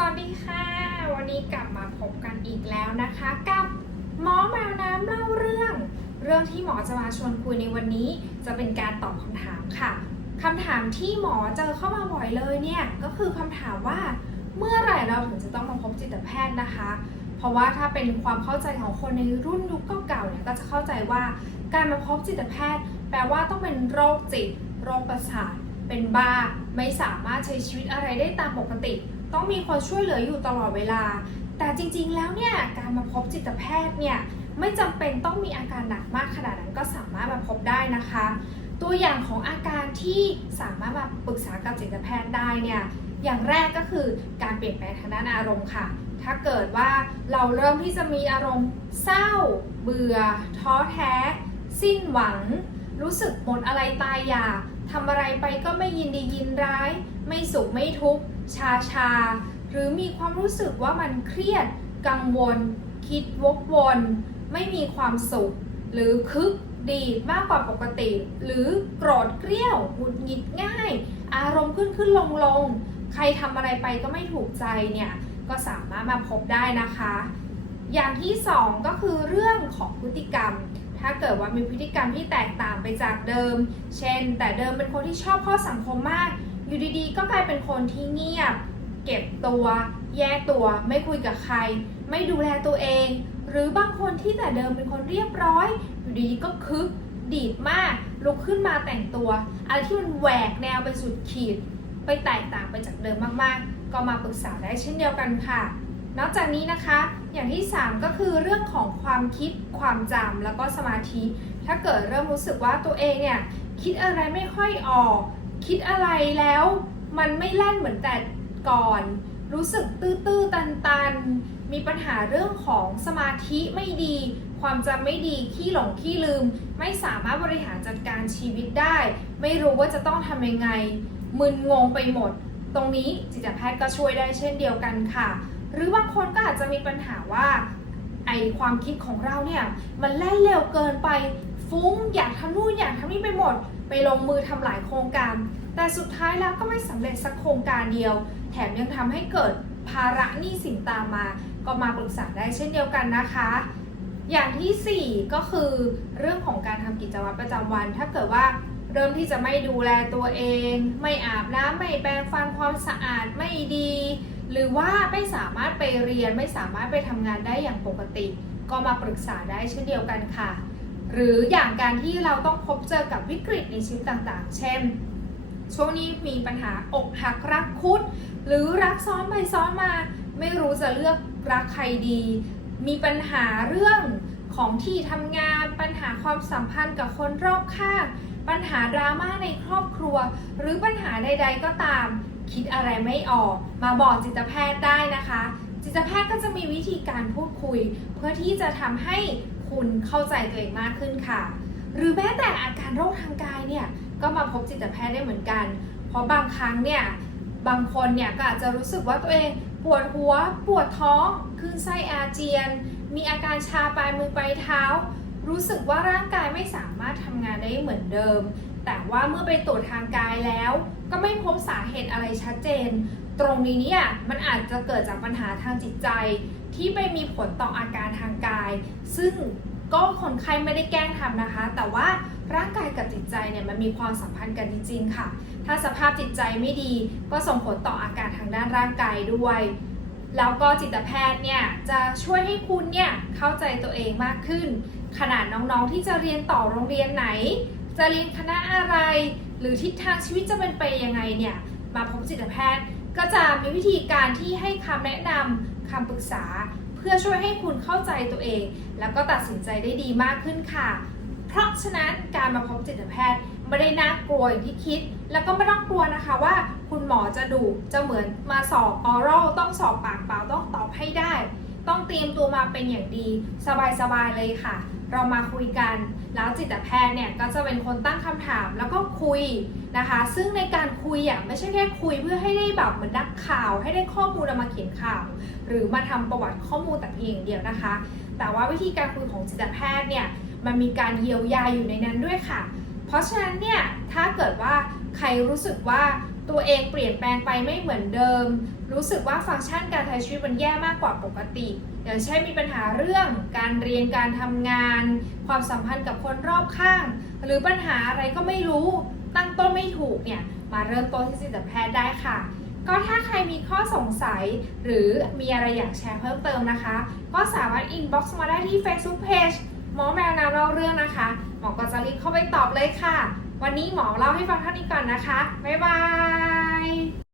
สวัสดีค่ะ วันนี้กลับมาพบกันอีกแล้วนะคะ กับหมอแมวน้ำเล่าเรื่อง เรื่องที่หมอจะมาชวนคุยในวันนี้ จะเป็นการตอบคำถามค่ะคำถามที่หมอเจอเข้ามาบ่อยเลยเนี่ยก็คือคำถามว่าเมื่อไหร่เราถึงจะต้องมาพบจิตแพทย์นะคะ เพราะว่าถ้าเป็นความเข้าใจของคนในรุ่นยุคเก่าๆเนี่ยก็จะเข้าใจว่าการมาพบจิตแพทย์ แปลว่าต้องเป็นโรคจิต โรคประสาทเป็นบ้าไม่สามารถใช้ชีวิตอะไรได้ตามปกติ ต้องมีคนช่วยเหลืออยู่ตลอดเวลา แต่จริงๆแล้วเนี่ยการมาพบจิตแพทย์เนี่ยไม่จำเป็นต้องมีอาการหนักมากขนาดนั้นก็สามารถมาพบได้นะคะ ตัวอย่างของอาการที่สามารถมาปรึกษากับจิตแพทย์ได้เนี่ยอย่างแรกก็คือการเปลี่ยนแปลงทางด้านอารมณ์ค่ะ ถ้าเกิดว่าเราเริ่มที่จะมีอารมณ์เศร้า เบื่อ ท้อแท้ สิ้นหวัง รู้สึกหมดอะไรตายอยาก ทำอะไรไปก็ไม่ยินดียินร้าย ไม่สุขไม่ทุกข์ชาชา หรือมีความรู้สึกว่ามันเครียด กังวล คิดวกวน ไม่มีความสุข หรือคึกดีมากกว่าปกติ หรือโกรธเกรี้ยวหงุดหงิดง่าย อารมณ์ขึ้นขึ้นลงลงใครทำอะไรไปก็ไม่ถูกใจเนี่ยก็สามารถมาพบได้นะคะ อย่างที่สองก็คือเรื่องของพฤติกรรม ถ้าเกิดว่ามีพฤติกรรมที่แตกต่างไปจากเดิม เช่น แต่เดิมเป็นคนที่ชอบเข้าสังคมมาก อยู่ดีๆ ก็กลายเป็นคนที่เงียบ เก็บตัว แยกตัว ไม่คุยกับใคร ไม่ดูแลตัวเอง หรือบางคนที่แต่เดิมเป็นคนเรียบร้อย อยู่ดีๆก็คึก ดีดมาก ลุกขึ้นมาแต่งตัว อะไรที่มันแหวกแนวไปสุดขีด ไปแตกต่างไปจากเดิมมากๆ ก็มาปรึกษาได้เช่นเดียวกันค่ะ นอกจากนี้นะคะอย่างที่ 3 ก็คือเรื่องของความคิดความจำแล้วก็สมาธิ ถ้าเกิดเริ่มรู้สึกว่าตัวเองเนี่ยคิดอะไรไม่ค่อยออก คิดอะไรแล้วมันไม่แล่นเหมือนแต่ก่อน รู้สึกตื้อๆตันๆ มีปัญหาเรื่องของสมาธิไม่ดี ความจำไม่ดีขี้หลงขี้ลืม ไม่สามารถบริหารจัดการชีวิตได้ ไม่รู้ว่าจะต้องทำยังไง มึนงงไปหมด ตรงนี้จิตแพทย์ก็ช่วยได้เช่นเดียวกันค่ะ หรือบางคนก็อาจจะมีปัญหาว่าไอความคิดของเราเนี่ยมันแล่นเร็วเกินไปฟุ้งอยากทำนู่นอยากทำนี่ไปหมด ไปลงมือทำหลายโครงการ แต่สุดท้ายแล้วก็ไม่สำเร็จสักโครงการเดียว แถมยังทำให้เกิดภาระหนี้สินตามมา ก็มาปรึกษาได้เช่นเดียวกันนะคะ อย่างทีสี่4 ก็คือเรื่องของการทำกิจวัตรประจำวัน ถ้าเกิดว่าเริ่มที่จะไม่ดูแลตัวเอง ไม่อาบน้ำไม่แปรงฟันความสะอาดไม่ดี หรือว่าไม่สามารถไปเรียนไม่สามารถไปทำงานได้อย่างปกติ ก็มาปรึกษาได้เช่นเดียวกันค่ะ หรืออย่างการที่เราต้องพบเจอกับวิกฤตในชีวิตต่างๆ เช่น ช่วงนี้มีปัญหาอกหักรักคุด หรือรักซ้อนไปซ้อนมา ไม่รู้จะเลือกรักใครดี มีปัญหาเรื่องของที่ทำงานปัญหาความสัมพันธ์กับคนรอบข้างปัญหาดราม่าในครอบครัว หรือปัญหาใด ๆ ก็ตาม คิดอะไรไม่ออก มาบอกจิตแพทย์ได้นะคะ จิตแพทย์ก็จะมีวิธีการพูดคุย เพื่อที่จะทำให้คุณเข้าใจตัวเองมากขึ้นค่ะ หรือแม้แต่อาการโรคทางกายเนี่ยก็มาพบจิตแพทย์ได้เหมือนกัน เพราะบางครั้งเนี่ยบางคนเนี่ยก็อาจจะรู้สึกว่าตัวเองปวดหัว ปวดท้องคลื่นไส้อาเจียน มีอาการชาปลายมือปลายเท้า รู้สึกว่าร่างกายไม่สามารถทำงานได้เหมือนเดิม แต่ว่าเมื่อไปตรวจทางกายแล้ว ก็ไม่พบสาเหตุอะไรชัดเจน ตรงนี้เนี่ยมันอาจจะเกิดจากปัญหาทางจิตใจ ที่ไปมีผลต่ออาการทางกาย ซึ่งก็คนไข้ไม่ได้แกล้งทำนะคะ แต่ว่าร่างกายกับจิตใจเนี่ยมันมีความสัมพันธ์กันจริงๆค่ะ ถ้าสภาพจิตใจไม่ดีก็ส่งผลต่ออาการทางด้านร่างกายด้วย แล้วก็จิตแพทย์เนี่ยจะช่วยให้คุณเนี่ยเข้าใจตัวเองมากขึ้น ขนาดน้องๆที่จะเรียนต่อโรงเรียนไหน จะเรียนคณะอะไร หรือทิศทางชีวิตจะเป็นไปยังไงเนี่ยมาพบจิตแพทย์ ก็จะมีวิธีการที่ให้คำแนะนำคำปรึกษา เพื่อช่วยให้คุณเข้าใจตัวเอง แล้วก็ตัดสินใจได้ดีมากขึ้นค่ะ เพราะฉะนั้นการมาพบจิตแพทย์ไม่ได้น่ากลัวอย่างที่คิด แล้วก็ไม่ต้องกลัวนะคะว่า คุณหมอจะดุจะเหมือนมาสอบออรัลต้องสอบปากเปล่าต้องตอบให้ได้ ต้องเตรียมตัวมาเป็นอย่างดี สบายๆเลยค่ะ เรามาคุยกัน แล้วจิตแพทย์เนี่ยก็จะเป็นคนตั้งคำถามแล้วก็คุยนะคะ ซึ่งในการคุยอะไม่ใช่แค่คุยเพื่อให้ได้แบบเหมือนนักข่าว ให้ได้ข้อมูลมาเขียนข่าว หรือมาทำประวัติข้อมูลแต่เพียงองเดียวนะคะ แต่ว่าวิธีการคุยของจิตแพทย์เนี่ยมันมีการเยียวยาอยู่ในนั้นด้วยค่ะ เพราะฉะนั้นเนี่ยถ้าเกิดว่าใครรู้สึกว่า ตัวเองเปลี่ยนแปลงไปไม่เหมือนเดิม รู้สึกว่าฟังก์ชันการใช้ชีวิตมันแย่มากกว่าปกติ อย่างเช่นมีปัญหาเรื่องการเรียนการทำงาน ความสัมพันธ์กับคนรอบข้าง หรือปัญหาอะไรก็ไม่รู้ตั้งต้นไม่ถูกเนี่ยมาเริ่มต้นที่จิตแพทย์ได้ค่ะ ก็ถ้าใครมีข้อสงสัย หรือมีอะไรอยากแชร์เพิ่มเติมนะคะ ก็สามารถ inbox มาได้ที่ Facebook Page หมอแมวนาเล่าเรื่องนะคะ หมอก็จะรีบเข้าไปตอบเลยค่ะ วันนี้หมอเล่าให้ฟังเท่านี้ก่อนนะคะ บ๊ายบาย